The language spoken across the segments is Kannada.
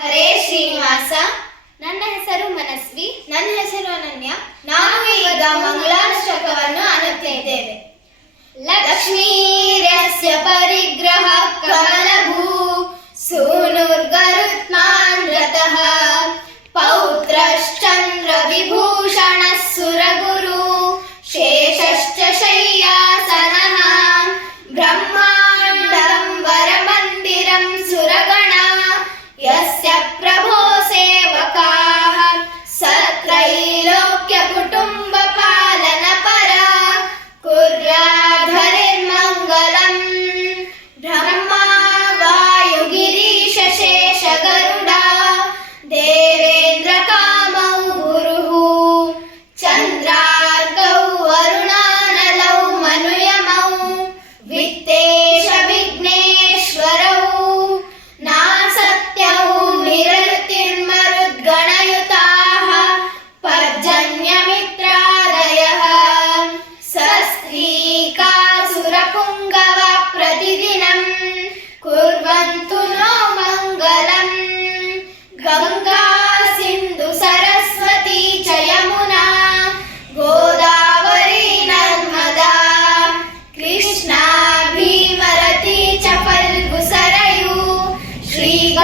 ಹರೇ ಶ್ರೀನಿವಾಸ. ನನ್ನ ಹೆಸರು ಮನಸ್ವಿ. ನನ್ನ ಹೆಸರು ಅನನ್ಯ. ನಾನು ಈಗ ಮಂಗಳಾಷ್ಟಕವನ್ನು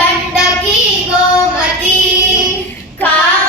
गण्डकी गोमती का